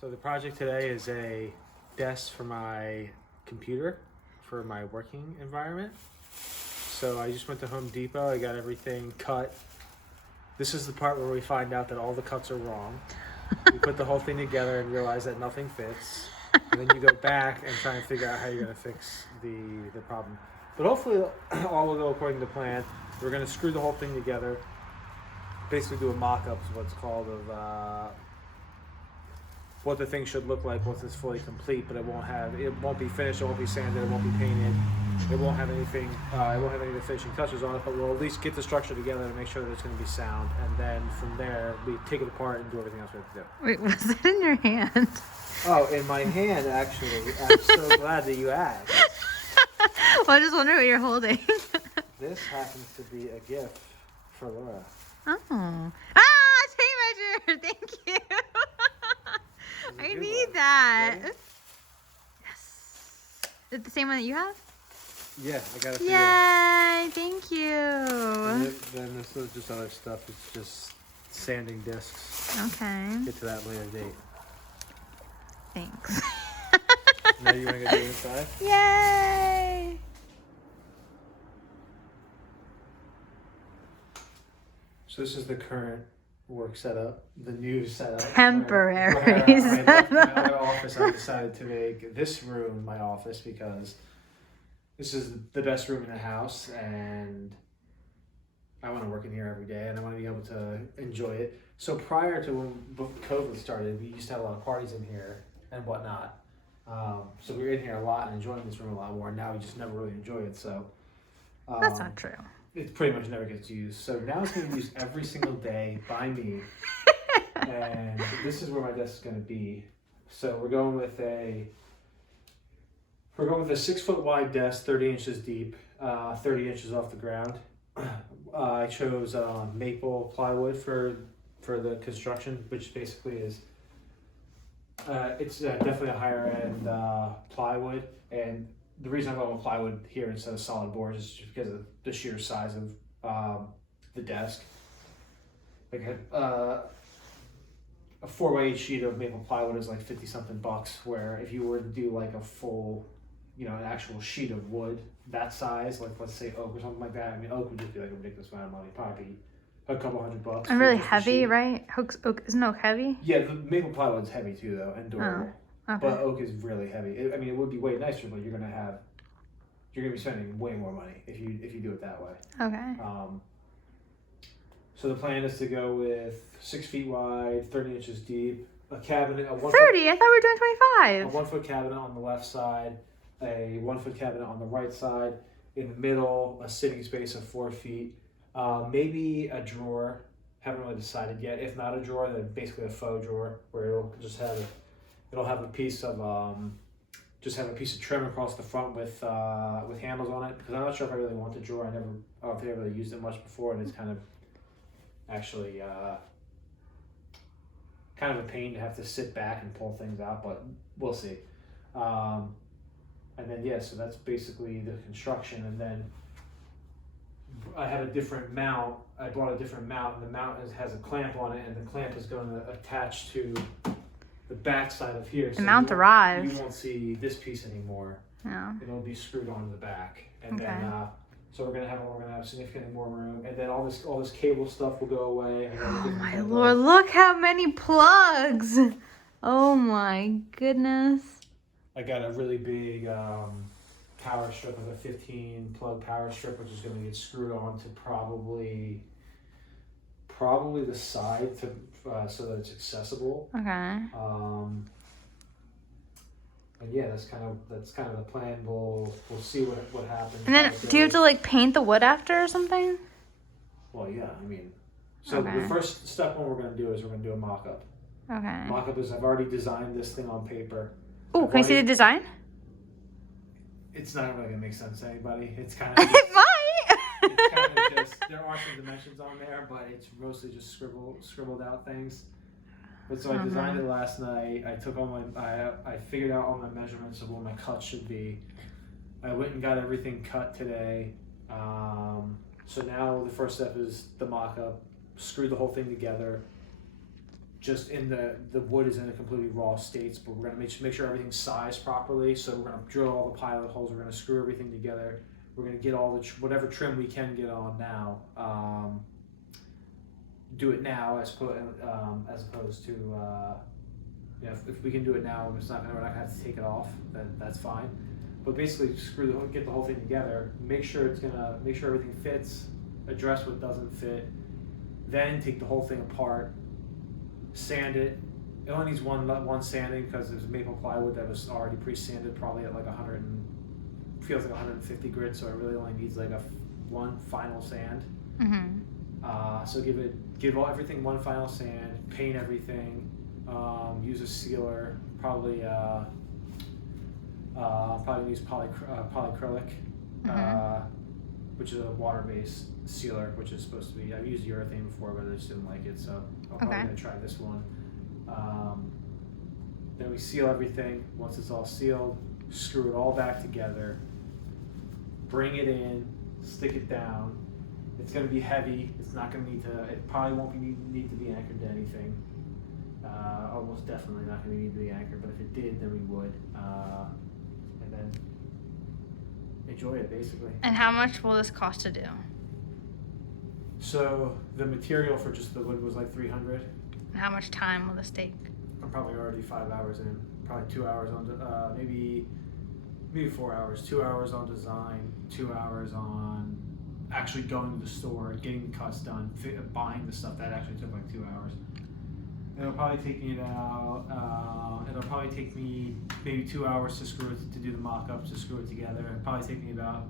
So the project today is a desk for my computer for my working environment. So I just went to Home Depot. I got everything cut. This is the part where we find out that all the cuts are wrong. We put the whole thing together and realize that nothing fits. And then you go back and try and figure out how you're going to fix the problem. But hopefully all will go according to plan. We're going to screw the whole thing together. Basically do a mock-up is what's called of what the thing should look like once it's fully complete, but it won't be finished, it won't be sanded, it won't be painted, it won't have anything, it won't have any of the finishing touches on it, but we'll at least get the structure together to make sure that it's going to be sound, and then from there we take it apart and do everything else we have to do. Wait, was that in your hand? Oh, in my hand, actually. I'm so glad that you asked. Well, I just wonder what you're holding. This happens to be a gift for Laura. Oh. Ah, tape measure! Thank you! I need that. Ready? Yes. Is it the same one that you have? Yeah, I got it for you. Yay! Thank you. And then this is just other stuff. It's just sanding discs. Okay. Get to that later date. Thanks. Now you want to go do it inside? Yay! So this is the current work setup, the new setup. Temporary Where I left my setup. other office, I decided to make this room my office because this is the best room in the house, and I want to work in here every day, and I want to be able to enjoy it. So prior to when COVID started, we used to have a lot of parties in here and whatnot. So we were in here a lot and enjoying this room a lot more. Now we just never really enjoy it. So That's not true. it pretty much never gets used. So now it's going to be used every single day by me. And this is where my desk is going to be. So we're going with a 6 foot wide desk, 30 inches deep, 30 inches off the ground. I chose maple plywood for the construction, which basically is it's definitely a higher end plywood. And the reason I went with plywood here instead of solid boards is just because of the sheer size of the desk. Like a 4x8 sheet of maple plywood is like 50 something bucks, where if you were to do like a full, an actual sheet of wood that size, like let's say oak or something like that, I mean oak would just be like a ridiculous amount of money, probably be a couple $100. And really for just a heavy, sheet. right? Isn't oak heavy? Yeah, the maple plywood's heavy too though, and durable. Okay. But oak is really heavy. It would be way nicer, but you're gonna be spending way more money if you do it that way. Okay. So the plan is to go with 6 feet wide, 30 inches deep, a cabinet, 30? I thought we were doing a 25. 1 foot cabinet on the left side, a 1 foot cabinet on the right side. In the middle, a sitting space of 4 feet, maybe a drawer. Haven't really decided yet. If not a drawer, then basically a faux drawer where it'll have a piece of trim across the front with handles on it, because I'm not sure if I really want the drawer. I don't think I really used it much before, and it's kind of actually kind of a pain to have to sit back and pull things out, but we'll see. And then so that's basically the construction, and then I have a different mount. I bought a different mount, and the mount has a clamp on it, and the clamp is going to attach to the back side of here. The mount arrived. You won't see this piece anymore. Yeah. It'll be screwed onto the back, and Okay. then so we're gonna have significantly more room, and then all this cable stuff will go away. Oh my lord, look how many plugs! Oh my goodness. I got a really big power strip, of a 15 plug power strip, which is going to get screwed on to probably the side so that it's accessible. Okay. And that's kind of the plan. We'll see what happens. And then, do you have to like paint the wood after or something? Well, yeah. I mean, so Okay. the first step one we're going to do is we're going to do a mock-up. Okay. Mock-up is I've already designed this thing on paper. Oh, can I see the design? It's not really gonna make sense to anybody. It's kind of It might. it's kind of just, there are some dimensions on there, but it's mostly just scribbled out things. But so I designed it last night. I took I figured out all my measurements of what my cuts should be. I went and got everything cut today. So now the first step is the mock-up. Screw the whole thing together. just in the wood is in a completely raw state, but we're gonna make sure everything's sized properly. So we're gonna drill all the pilot holes. We're gonna screw everything together. We're gonna get all the whatever trim we can get on now. Do it now as opposed to if we can do it now, we're not gonna have to take it off. Then that's fine. But basically, get the whole thing together. Make sure everything fits. Address what doesn't fit. Then take the whole thing apart. Sand it. It only needs one sanding because there's maple plywood that was already pre-sanded, probably at like 100 and feels like 150 grit. So it really only needs like one final sand. Mm-hmm. So give everything one final sand. Paint everything. Use a sealer. Probably use polyacrylic, which is a water-based sealer, which is supposed to be. I've used urethane before, but I just didn't like it, so I'm probably gonna try this one. Then we seal everything. Once it's all sealed, screw it all back together. Bring it in, stick it down. It's gonna be heavy. It's not gonna need to. It probably won't need to be anchored to anything. Almost definitely not going to need to be anchored, but if it did, then we would. And then enjoy it, basically. And how much will this cost to do? So the material for just the wood was like $300. And how much time will this take? I'm probably already 5 hours in. Probably 2 hours on, maybe 4 hours. 2 hours on design, 2 hours on actually going to the store, getting the cuts done, buying the stuff. That actually took like 2 hours. It'll probably take me maybe 2 hours to do the mock-ups, to screw it together. It'll probably take me about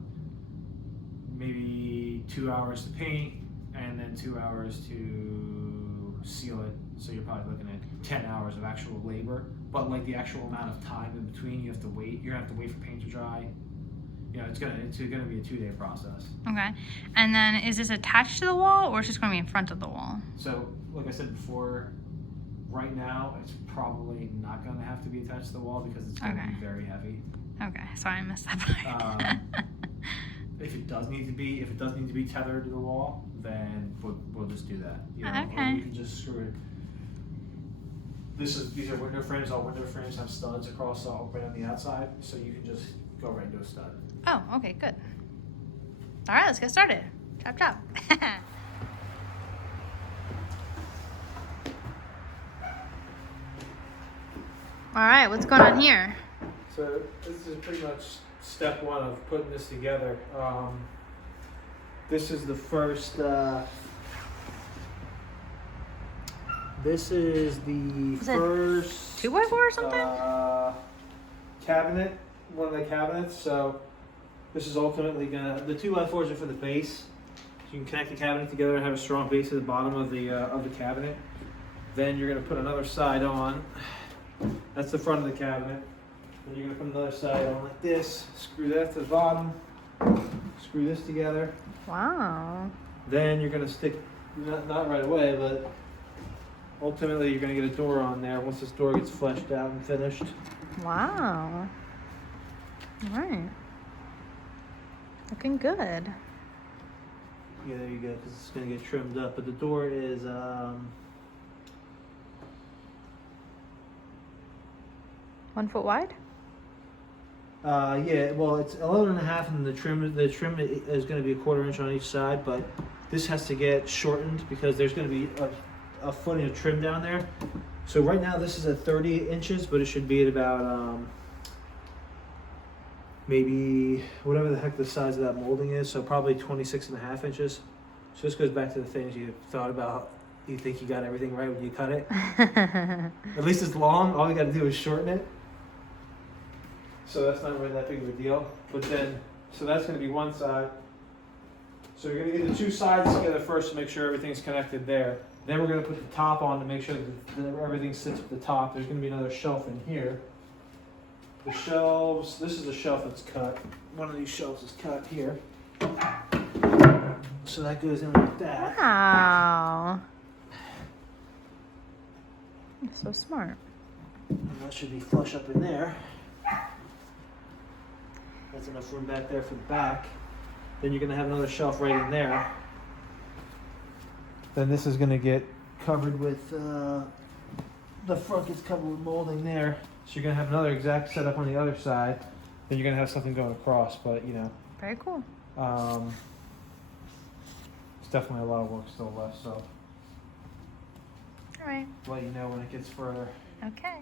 maybe 2 hours to paint, and then 2 hours to seal it. So you're probably looking at 10 hours of actual labor. But like the actual amount of time in between, you have to wait. You're gonna have to wait for paint to dry. It's gonna be a 2-day process. Okay. And then is this attached to the wall, or is it just gonna be in front of the wall? So like I said before, right now, it's probably not going to have to be attached to the wall because it's going to be very heavy. Okay, sorry I missed that part. If it does need to be tethered to the wall, then we'll just do that. Okay. Or we can just screw it. These are window frames. All window frames have studs across right on the outside, so you can just go right into a stud. Oh, okay, good. All right, let's get started. Chop, chop. All right, what's going on here? So this is pretty much step one of putting this together. This is the first. This is the first 2x4 or something? Cabinet, one of the cabinets. So this is ultimately the 2x4s are for the base. So you can connect the cabinet together and have a strong base at the bottom of the cabinet. Then you're gonna put another side on. That's the front of the cabinet. Then you're going to put another side on like this. Screw that to the bottom. Screw this together. Wow. Then you're going to stick, not right away, but ultimately you're going to get a door on there once this door gets fleshed out and finished. Wow. All right. Looking good. Yeah, there you go, because it's going to get trimmed up. But the door is... 1 foot wide? Yeah, well, it's 11.5, and the trim is going to be 1/4 inch on each side, but this has to get shortened because there's going to be a foot of trim down there. So right now this is at 30 inches, but it should be at about maybe whatever the heck the size of that molding is, so probably 26.5 inches. So this goes back to the things you thought about. You think you got everything right when you cut it. At least it's long. All you got to do is shorten it. So that's not really that big of a deal. But then, so that's going to be one side. So you're going to get the two sides together first to make sure everything's connected there. Then we're going to put the top on to make sure that everything sits at the top. There's going to be another shelf in here. The shelves, this is a shelf that's cut. One of these shelves is cut here. So that goes in like that. Wow. You're so smart. And that should be flush up in there. That's enough room back there for the back. Then you're going to have another shelf right in there. Then this is going to get covered with the front gets covered with molding there. So you're gonna have another exact setup on the other side. Then you're gonna have something going across, but you know. Very cool. It's definitely a lot of work still left, so All right. let you know when it gets further. Okay.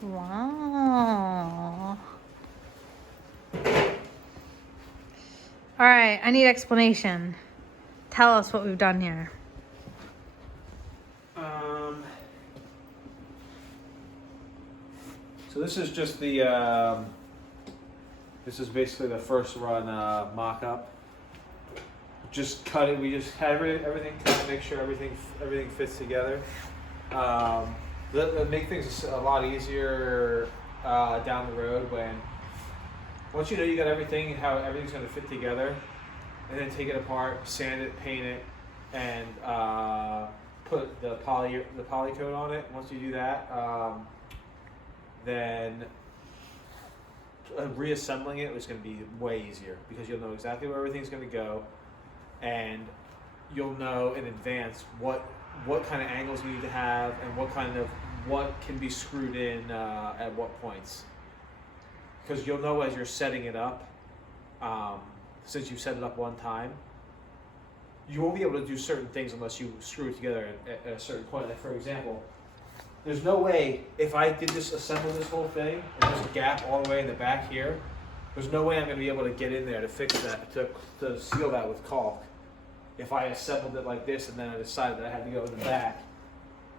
Wow. All right, I need explanation. Tell us what we've done here. So this is just the this is basically the first run mock-up. Just cut it. We just had everything cut, make sure everything fits together. That make things a lot easier down the road when once you know you got everything, how everything's going to fit together, and then take it apart, sand it, paint it, and put the poly coat on it. Once you do that, then reassembling it is going to be way easier because you'll know exactly where everything's going to go, and you'll know in advance what kind of angles you need to have and what can be screwed in at what points. Because you'll know as you're setting it up, since you set it up one time, you won't be able to do certain things unless you screw it together at a certain point. Like for example, there's no way if I did assemble this whole thing and there's a gap all the way in the back here, there's no way I'm going to be able to get in there to fix that, to seal that with caulk. If I assembled it like this and then I decided that I had to go in the back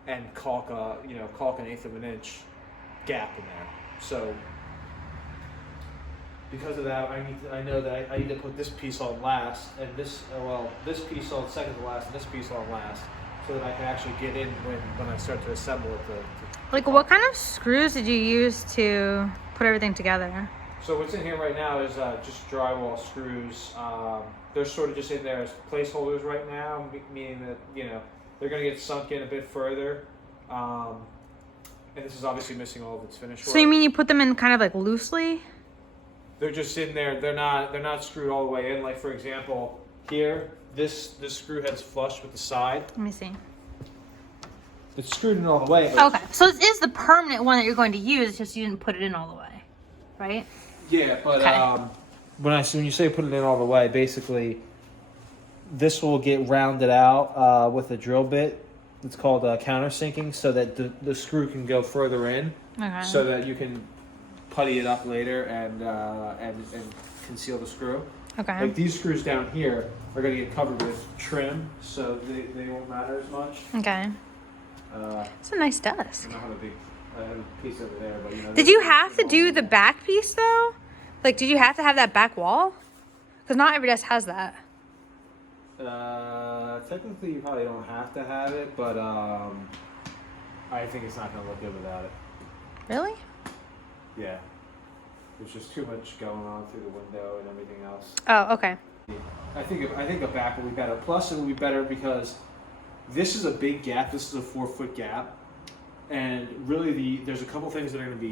and caulk an 1/8 of an inch gap in there. So because of that, I know that I need to put this piece on last, and this piece on second to last, and this piece on last, so that I can actually get in when I start to assemble it. Like, what kind of screws did you use to put everything together? So what's in here right now is just drywall screws. They're sort of just in there as placeholders right now, meaning that they're going to get sunk in a bit further. And this is obviously missing all of its finish work. So you mean you put them in kind of like loosely? They're just in there. They're not screwed all the way in. Like for example, here this screw head's flush with the side. Let me see. It's screwed in all the way. But Okay, so this is the permanent one that you're going to use. It's just you didn't put it in all the way, right? yeah, but Okay. when you say put it in all the way, basically this will get rounded out with a drill bit. It's called countersinking, so that the screw can go further in, Okay. so that you can putty it up later and conceal the screw. Okay. Like these screws down here are going to get covered with trim, so they won't matter as much. Okay. It's a nice I desk. don't have a piece over there, but Did you have to do the back piece though? Like, did you have to have that back wall? Because not every desk has that. Technically, you probably don't have to have it, but I think it's not going to look good without it. Really? Yeah. There's just too much going on through the window and everything else. Oh, okay. I think a back will be better. Plus, it will be better because this is a big gap. This is a 4-foot gap, and really there's a couple things that are going to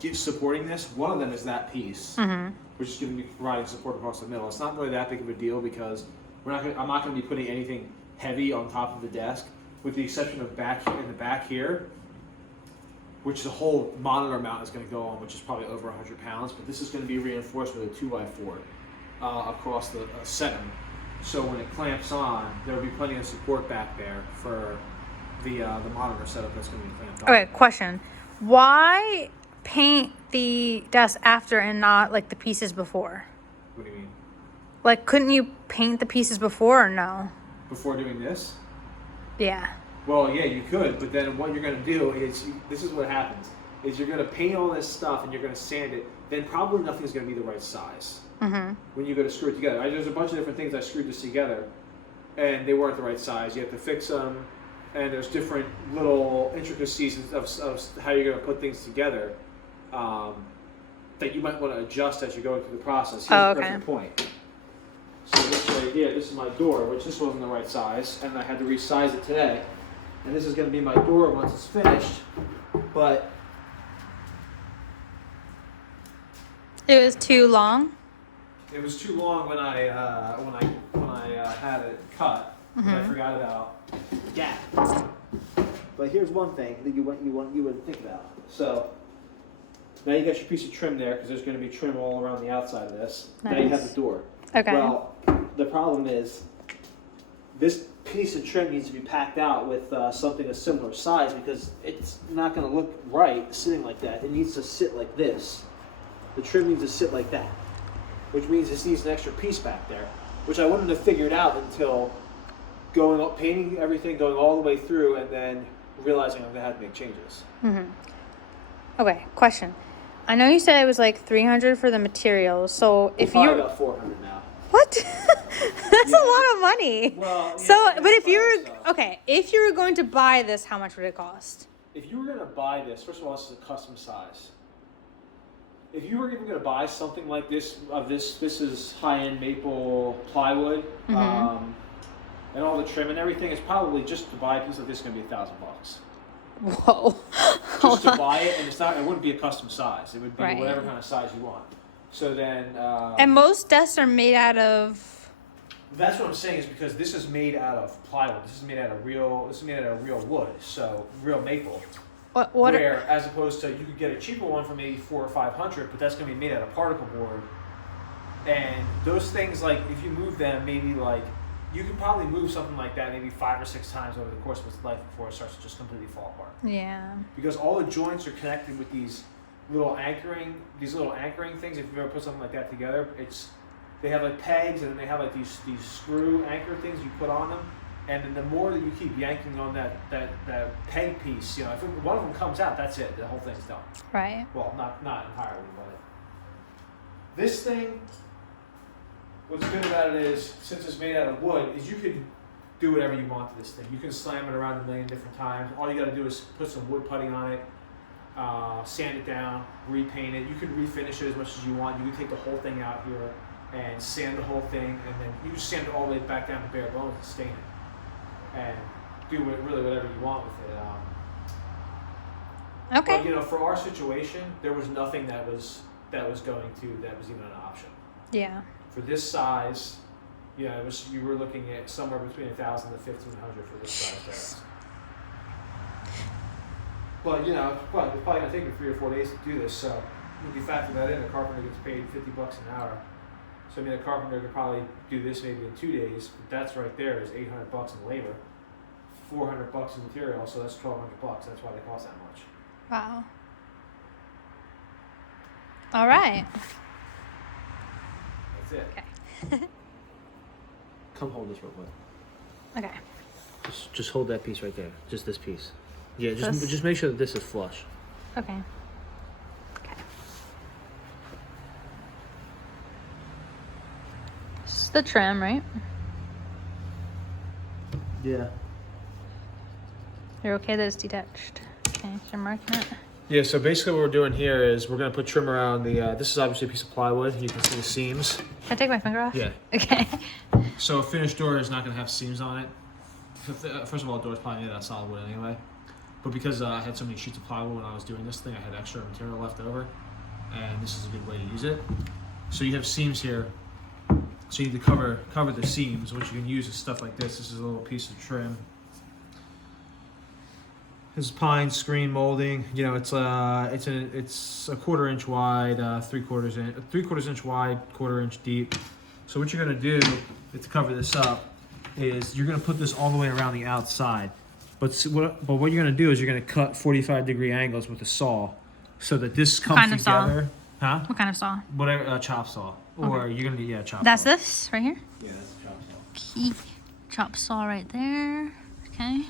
be supporting this. One of them is that piece, which is going to be providing support across the middle. It's not really that big of a deal because I'm not going to be putting anything heavy on top of the desk, with the exception of in the back here, which the whole monitor mount is going to go on, which is probably over 100 pounds. But this is going to be reinforced with a 2x4 across the center. So when it clamps on, there will be plenty of support back there for the monitor setup that's going to be clamped on. Okay, question. Why paint the desk after and not like the pieces before? What do you mean? Like, couldn't you paint the pieces before or no? Before doing this? Yeah. Well, yeah, you could, but then what you're going to do is, this is what happens, is you're going to paint all this stuff and you're going to sand it, then probably nothing's going to be the right size when you go to screw it together. There's a bunch of different things I screwed this together, and they weren't the right size. You have to fix them, and there's different little intricacies of how you're going to put things together that you might want to adjust as you're going through the process. Here's the perfect point. So this right here, this is my door, which this wasn't the right size, and I had to resize it today. And this is going to be my door once it's finished, but It was too long? it was too long when I had it cut. 'cause I forgot about gap. But here's one thing that you wouldn't think about. So now you got your piece of trim there because there's going to be trim all around the outside of this. Nice. Now you have the door. Okay. Well, the problem is this piece of trim needs to be packed out with something a similar size because it's not going to look right sitting like that. It needs to sit like this. The trim needs to sit like that, which means this needs an extra piece back there, which I wouldn't have figured out until painting everything, going all the way through, and then realizing I'm going to have to make changes. Okay, question. I know you said it was like $300 for the materials. So if Probably you about $400 now. what? That's a lot of money. Well, yeah, so, yeah, but if you fine, were so. okay, if you were going to buy this, how much would it cost? If you were going to buy this, first of all, this is a custom size. If you were even going to buy something like this, this is high-end maple plywood, and all the trim and everything, it's probably just to buy a piece of this is going to be $1,000. Whoa. Just to buy it, and it wouldn't be a custom size. It would be Right. whatever kind of size you want. So then, And most desks are made out of. that's what I'm saying is because this is made out of plywood. This is made out of real wood, so real maple. What? Where, as opposed to, you could get a cheaper one for maybe $400 or $500, but that's going to be made out of particle board. And those things, like if you move them, maybe like you could probably move something like that maybe 5 or 6 times over the course of its life before it starts to just completely fall apart. Yeah. Because all the joints are connected with these little anchoring things. If you've ever put something like that together, they have like pegs, and then they have like these screw anchor things you put on them. And then the more that you keep yanking on that peg piece, if one of them comes out, that's it. The whole thing's done. Right. Well, not entirely, but this thing, what's good about it is, since it's made out of wood, is you can do whatever you want to this thing. You can slam it around a million different times. All you got to do is put some wood putty on it, sand it down, repaint it. You can refinish it as much as you want. You can take the whole thing out here and sand the whole thing, and then you just sand it all the way back down to bare bones and stain it. And do really whatever you want with it. Okay. But for our situation, there was nothing that was even an option. Yeah. For this size, you were looking at somewhere between $1,000 to $1,500 for this size desk. But it's probably gonna take me 3 or 4 days to do this. So if you factor that in, the carpenter gets paid $50 an hour. So a carpenter could probably do this maybe in 2 days. But that's right there is $800 in labor, $400 in material. So that's $1,200. That's why they cost that much. Wow. All right. That's it. Okay. Come hold this real quick. Okay. Just hold that piece right there. Just this piece. Yeah, This? just make sure that this is flush. Okay. Okay. This is the trim, right? Yeah. You're okay that it's detached. Okay, so you're marking it. Yeah, so basically what we're doing here is we're going to put trim around this is obviously a piece of plywood. You can see the seams. Can I take my finger off? Yeah. Okay. So a finished door is not going to have seams on it. First of all, the door is probably made out of solid wood anyway. But because I had so many sheets of plywood when I was doing this thing, I had extra material left over. And this is a good way to use it. So you have seams here. So you need to cover the seams. What you can use is stuff like this. This is a little piece of trim. This is pine screen molding. It's a 1/4 inch wide, 3/4 inch wide, 1/4 inch deep. So what you're gonna do to cover this up is you're gonna put this all the way around the outside. But what you're gonna do is you're gonna cut 45-degree angles with a saw, so that this comes kind of saw? together. Huh? What kind of saw? Whatever, chop saw, or you're gonna chop. That's saw. this right here? Yeah, that's a chop saw. Key. Chop saw right there. Okay.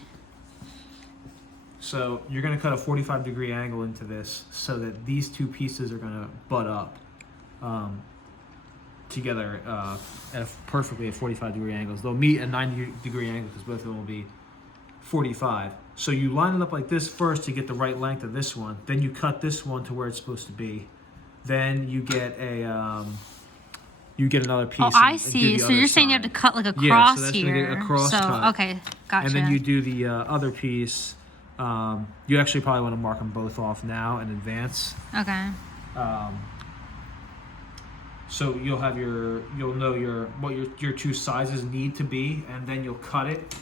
So you're going to cut a 45-degree angle into this so that these two pieces are going to butt up together at perfectly at 45-degree angles. They'll meet at 90-degree angle because both of them will be 45. So you line it up like this first to get the right length of this one. Then you cut this one to where it's supposed to be. Then you get another piece. Oh, I and do see. the So other you're saying you have side. to cut like Yeah, across so that's gonna here. get a cross so cut. okay, gotcha. And then you do the other piece. You actually probably want to mark them both off now in advance. Okay. So you'll know what your two sizes need to be, and then you'll cut it.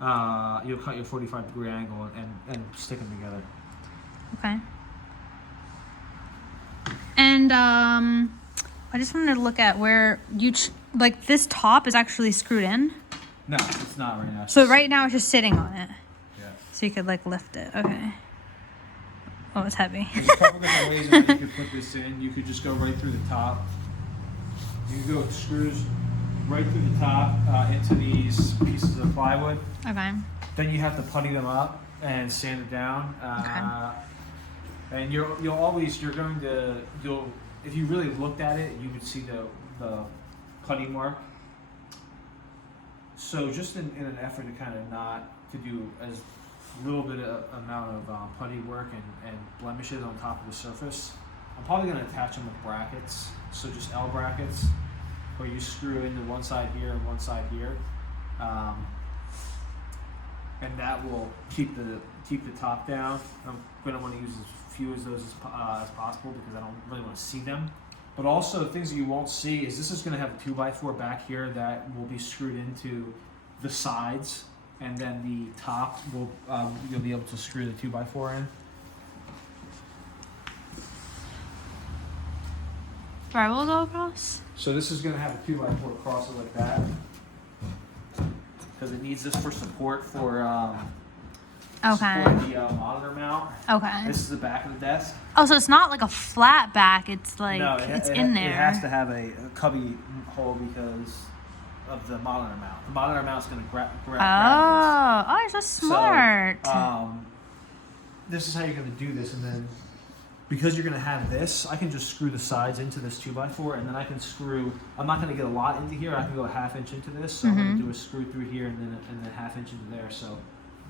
You'll cut your 45-degree angle and stick them together. Okay. And I just wanted to look at where like this top is actually screwed in. No, it's not right now. So right now it's just sitting on it. Yeah. So you could like lift it. Okay. Oh, it's heavy. There's a couple different ways that you could put this in. You could just go right through the top. You could go with screws right through the top into these pieces of plywood. Okay. Then you have to putty them up and sand it down. And you're going to if you really looked at it, you would see the putty mark. So just in an effort to kind of not to do as little bit of amount of putty work and blemishes on top of the surface, I'm probably going to attach them with brackets. So just L brackets, where you screw into one side here and one side here, and that will keep the top down. I'm going to want to use as few of those as possible because I don't really want to see them. But also things that you won't see is this is going to have a 2x4 back here that will be screwed into the sides, and then the top will you'll be able to screw the 2x4 in. Right, we'll go across. So this is going to have a 2x4 across it like that because it needs this for support for Okay. the monitor mount. Okay. This is the back of the desk. Oh, so it's not like a flat back. It's like No, it's in there. It has to have a cubby hole because of the monitor mount. The monitor mount's going to grab Oh, you're so smart. So, this is how you're going to do this, and then because you're going to have this, I can just screw the sides into this 2x4, and then I can screw. I'm not going to get a lot into here. I can go a ½ inch into this, so I'm going to do a screw through here and then ½ inch into there. So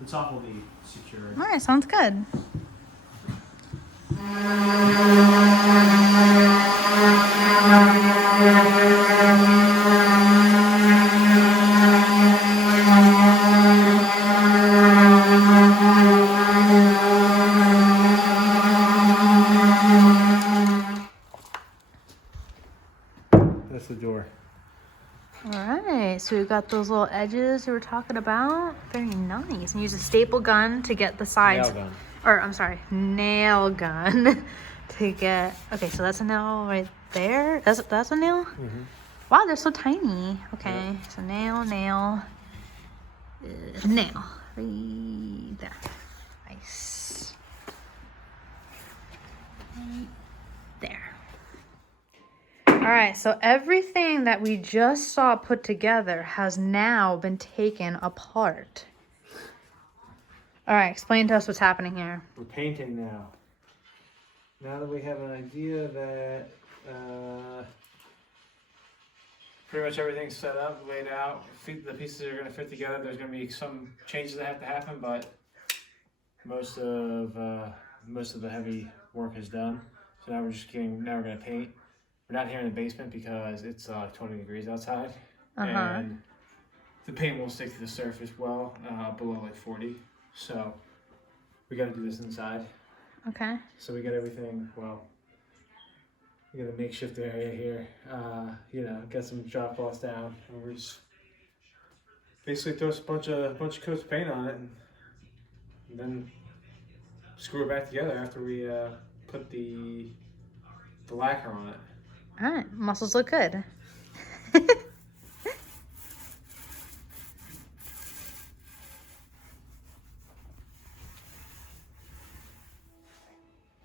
the top will be secured. All right, sounds good. That's the door. All right, so we've got those little edges we were talking about. Very nice. And use a staple gun to get the sides. Nail gun. Or, I'm sorry, nail gun to get... Okay, so that's a nail right there. That's a nail? Mm-hmm. Wow, they're so tiny. Okay, Yeah. so nail. Right there. Nice. Right there. All right, so everything that we just saw put together has now been taken apart. All right, explain to us what's happening here. We're painting now. Now that we have an idea that pretty much everything's set up, laid out, the pieces are going to fit together. There's going to be some changes that have to happen, but most of the heavy work is done. So now we're going to paint. We're not here in the basement because it's 20 degrees outside, and the paint won't stick to the surface well below like 40. So we got to do this inside. Okay. So we got everything. Well, we got a makeshift area here. Got some drop cloths down, and we're just basically throw a bunch of coats of paint on it, and then screw it back together after we put the lacquer on it. All right, muscles look good.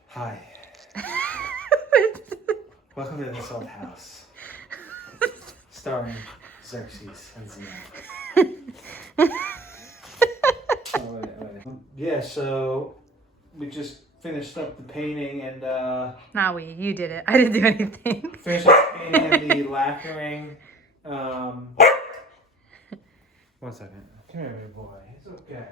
Hi. Welcome to this old house. Starring Xerxes and Xena. Yeah, so we just finished up the painting and You did it. I didn't do anything. finished up the painting and the lacquering. 1 second. Come here, big boy. It's okay.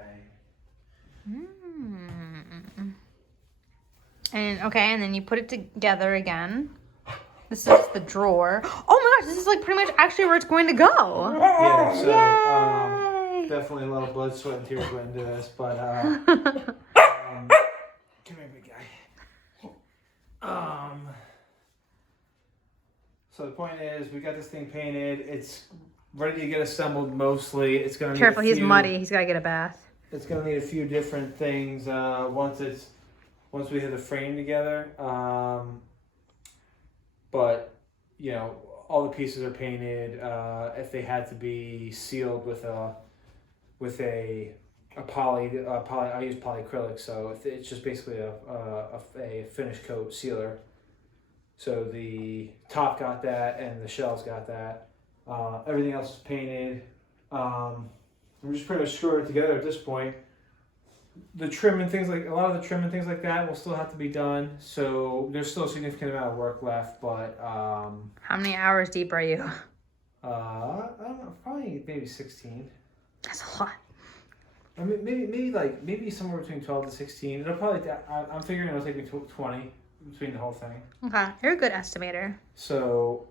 And then you put it together again. This is the drawer. Oh my gosh, this is like pretty much actually where it's going to go. Yeah, so Yay! definitely a lot of blood, sweat, and tears went into this, but come here, big guy. So the point is, we got this thing painted. It's ready to get assembled mostly. It's gonna need Careful, a he's few, muddy. He's got to get a bath. It's gonna need a few different things once we have the frame together. But you know, all the pieces are painted. If they had to be sealed with a poly, I use polyacrylic, so it's just basically a finish coat sealer. So the top got that, and the shells got that. Everything else is painted. We're just pretty much screwing it together at this point. The trim and things like that will still have to be done. So there's still a significant amount of work left, but How many hours deep are you? I don't know, probably maybe 16. That's a lot. I mean, maybe somewhere between 12 to 16. It'll probably. I'm figuring it'll take me 20 between the whole thing. Okay, you're a good estimator. So,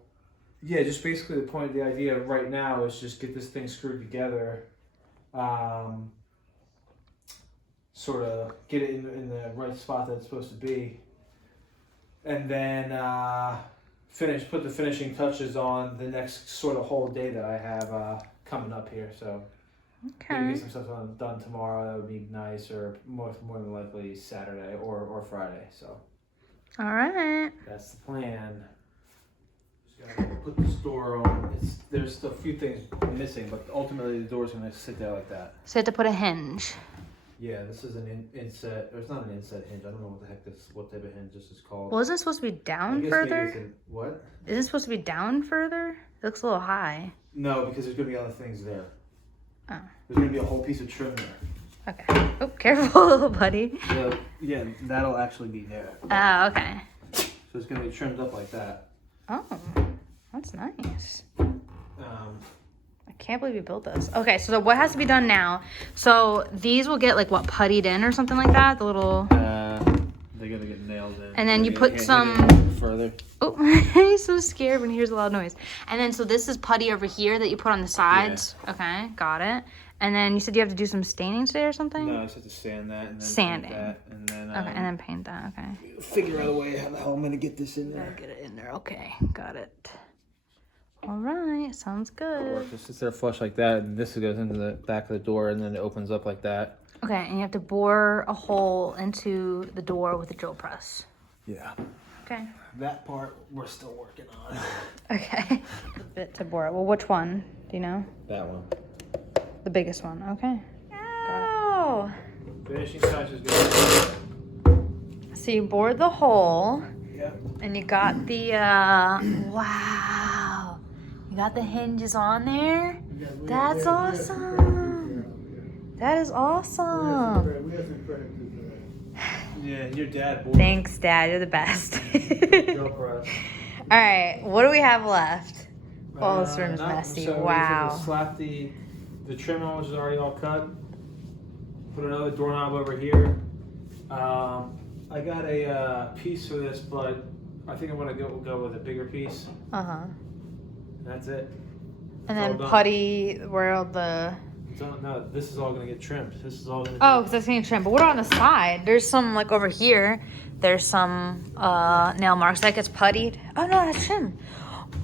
yeah, just basically the idea right now is just get this thing screwed together, sort of get it in the right spot that it's supposed to be, and then put the finishing touches on the next sort of whole day that I have coming up here. So, maybe Okay. get some stuff done tomorrow. That would be nice, or more than likely Saturday or Friday. So. All right. That's the plan. Just gotta put this door on. There's still a few things missing, but ultimately the door's gonna sit there like that. So you have to put a hinge. Yeah, this is an inset. Or it's not an inset hinge. I don't know what type of hinge this is called. Well, isn't it supposed to be I down guess maybe further? What? Isn't it supposed to be down further? It looks a little high. No, because there's gonna be other things there. Oh. There's gonna be a whole piece of trim there. Okay. Oh, careful, buddy. So yeah, that'll actually be there. Oh, okay. So it's gonna be trimmed up like that. Oh, that's nice. Um, I can't believe you built this. Okay, so what has to be done now? So these will get like what, puttied in or something like that? The little. They gotta get nailed in. And then you put some. Further. Oh, he's so scared when he hears a loud noise. And then so this is putty over here that you put on the sides. Yeah. Okay, got it. And then you said you have to do some staining today or something? No, I just have to sand that and then Sanding. paint that, and then Okay, and then paint that. Okay. figure out a way how the hell I'm gonna get this in there. Get it in there. Okay, got it. All right, sounds good. Just sits there flush like that, and this goes into the back of the door, and then it opens up like that. Okay, and you have to bore a hole into the door with a drill press. Yeah. Okay. That part we're still working on. Okay. A bit to bore it. Well, which one? Do you know? That one. The biggest one. Okay. Oh. Finishing touch is good. So you bored the hole. Yep. And you got the wow. You got the hinges on there. That's awesome. That is awesome. Yeah, your dad. Boy. Thanks, Dad. You're the best. Drill press. All right. What do we have left? Oh, this room is messy. So Wow. we slap the trim on, which is already all cut. Put another doorknob over here. I got a piece for this, but I think I'm gonna go with a bigger piece. Uh-huh. That's it. And It's all then done. putty where all the No, this is all gonna get trimmed. This is all gonna. oh, because that's getting trimmed. But what on the side? There's some like over here. There's some nail marks that gets puttied. Oh no, that's trim.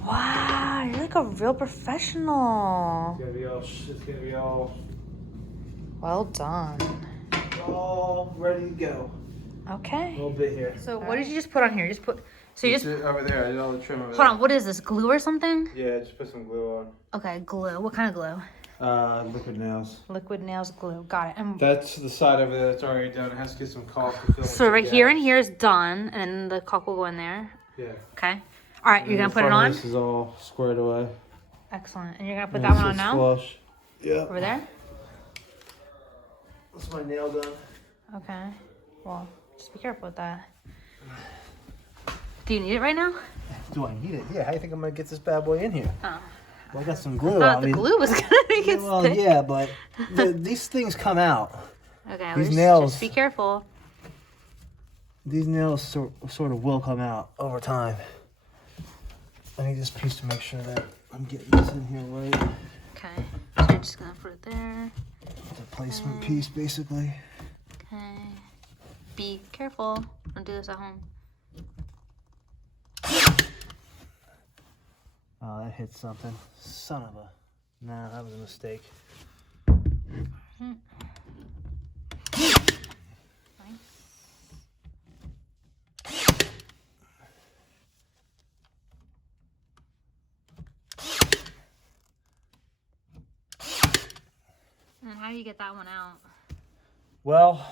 Wow, you're like a real professional. It's gonna be all Well done. ready to go. Okay. A little bit here. So what did you just put on here? Just put. So you just over there. I did all the trim over hold on. What is this? Glue or something? Yeah, just put some glue on. Okay, glue. What kind of glue? Liquid nails. Liquid nails glue. Got it. And That's the side over there that's already done. It has to get some caulk to fill. so right here and here is done, and the caulk will go in there. Yeah. Okay. All right, you're gonna put it on. This is all squared away. Excellent. And you're gonna put that one on now. Flush. Yeah. Over there. That's my nail gun. Okay. Well, just be careful with that. Do you need it right now? Do I need it? Yeah. How do you think I'm gonna get this bad boy in here? Oh. Well, I got some glue. I thought the glue was gonna make it Well, stick. yeah, but these things come out. Okay. Well, These just, nails- Just be careful. These nails sort of will come out over time. I need this piece to make sure that I'm getting this in here right. Okay. So you're just gonna put it there. The placement piece, basically. Okay. Be careful. Don't do this at home. Oh, that hit something. Son of a... No, that was a mistake. And how do you get that one out? Well,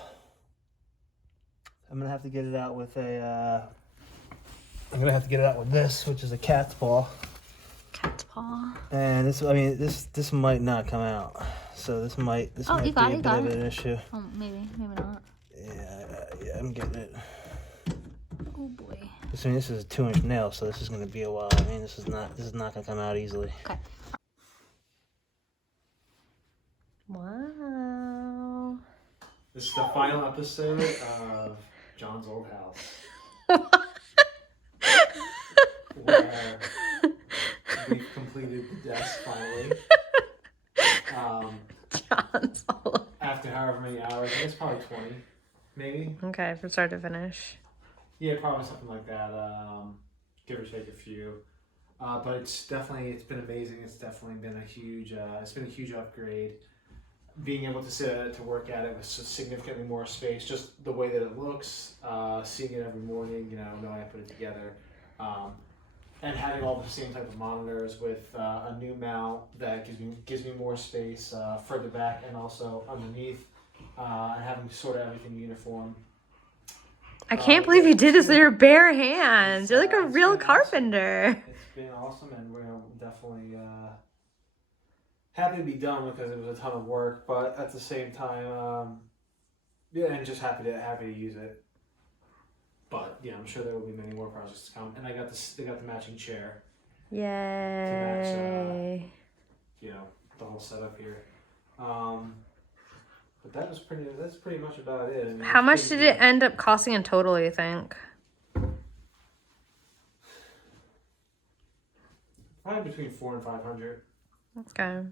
I'm gonna have to get it out with a. I'm gonna have to get it out with this, which is a cat's paw. Cat's paw. And this, I mean, this might not come out. So this might be a bit of an issue. Oh, maybe not. Yeah, I'm getting it. Oh boy. I mean, this is a 2-inch nail, so this is gonna be a while. I mean, this is not gonna come out easily. Okay. Wow. This is the final episode of John's Old House. Where we've completed the desk finally. John's all. After however many hours, I guess probably 20, maybe. Okay, from start to finish. Yeah, probably something like that. Give or take a few. But it's been amazing. It's definitely been a huge upgrade. Being able to work at it with significantly more space, just the way that it looks, seeing it every morning, knowing I put it together, and having all the same type of monitors with a new mount that gives me more space further back and also underneath, and having sort of everything uniform. I can't believe you did this with your bare hands. You're like a real carpenter. Awesome. It's been awesome, and we're definitely happy to be done because it was a ton of work. But at the same time, and just happy to use it. But yeah, I'm sure there will be many more projects to come. And they got the matching chair. Yay! To match, the whole setup here. But that's pretty much about it. I mean, How much did it end up costing in total, you think? Probably between $400 and $500. Okay.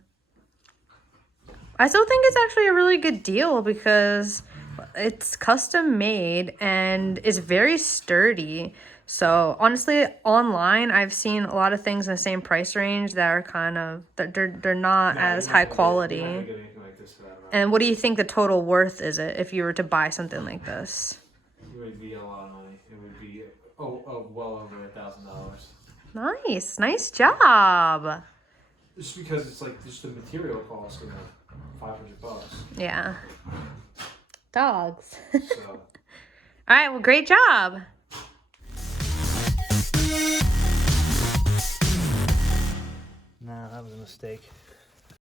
I still think it's actually a really good deal because it's custom made and it's very sturdy. So honestly, online I've seen a lot of things in the same price range that are kind of they're not as high quality. And what do you think the total worth is it if you were to buy something like this? It would be a lot of money. It would be well over $1,000. Nice job. Just because it's like just the material cost of $500. Yeah. Dogs. So. All right. Well, great job. No, that was a mistake.